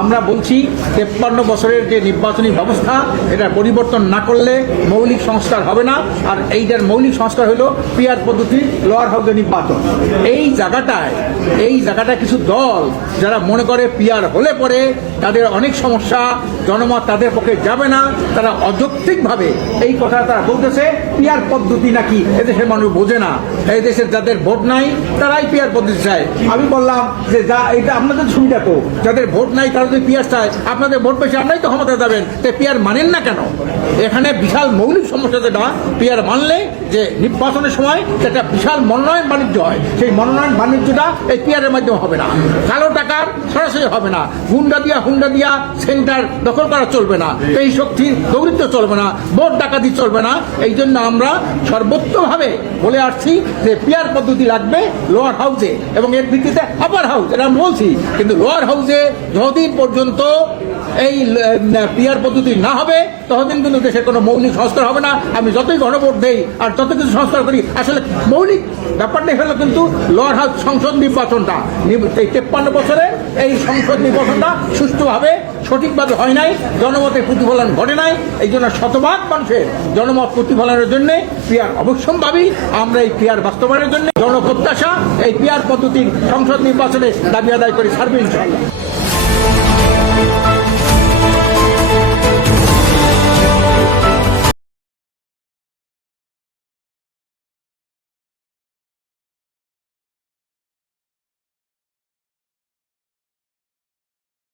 আমরা বলছি তেপ্পান্ন বছরের যে নির্বাচনী ব্যবস্থা, এটা পরিবর্তন না করলে মৌলিক সংস্কার হবে না। আর এইটার মৌলিক সংস্কার হলো পিয়ার পদ্ধতি লোয়ার হাউসে নির্বাচন। এই জায়গাটায় এই জায়গাটায় কিছু দল যারা মনে করে পিয়ার হলে পরে তাদের অনেক সমস্যা, জনমত তাদের পক্ষে যাবে না, তারা অযৌক্তিকভাবে এই কথা তারা বলতেছে, পিয়ার পদ্ধতি নাকি এদেশের মানুষ বোঝে না। এই দেশের যাদের ভোট নাই, তারাই পিয়ার পদ্ধতি চায়। আমি বললাম যে যা, এটা আপনাদের সুবিধা তো। যাদের ভোট নাই, তারা যদি পিয়ার চায় আপনাদের ভোট পেয়েছে আপনারাই তো ক্ষমতা যাবেন। তো পিয়ার মানেন না কেন? এখানে বিশাল মৌলিক সমস্যা যেটা, পিয়ার মানলে যে নির্বাচনের সময় সেটা বিশাল মনোনয়ন বাণিজ্য হয়। সেই মনোনয়ন বাণিজ্যটা এই পিয়ারের মাধ্যমে হবে না। কালো টাকার সরাসরি হবে না। হুন্ডা দিয়া হুন্ডা দিয়া সেন্টার দখল করা চলবে না। এই শক্তির দৌড়িত্ব চলবে না। ভোট ডাকাতি চলবে না। এই জন্য আমরা সর্বোচ্চভাবে বলে আসছি যে পিয়ার পদ্ধতি লাগবে লোয়ার হাউসে। এবং এর ভিত্তিতে আপার হাউস, এটা আমি বলছি। কিন্তু লোয়ার হাউসে যতদিন পর্যন্ত এই পিয়ার পদ্ধতি না হবে, ততদিন কিন্তু দেশের কোনো মৌলিক সংস্কার হবে না। আমি যতই গণভোট দেই আর যত কিছু সংস্কার করি, আসলে মৌলিক ব্যাপারটাই হলো কিন্তু লোয়ার হাউস সংসদ নির্বাচনটা। এই তেপ্পান্ন বছরে এই সংসদ নির্বাচনটা সুষ্ঠুভাবে সঠিকভাবে হয় নাই জনমতের প্রতিফলন ঘটে নাই, এই জন্য শতভাগ মানুষের জনমত প্রতিফলনের জন্য পিয়ার অবশ্যম্ভাবী। আমরা এই পিয়ার বাস্তবায়নের জন্য জনপ্রত্যাশা, এই পিয়ার পদ্ধতির সংসদ নির্বাচনে দাবি আদায় করে ছাড়বে ইনশাল্লাহ Thank you.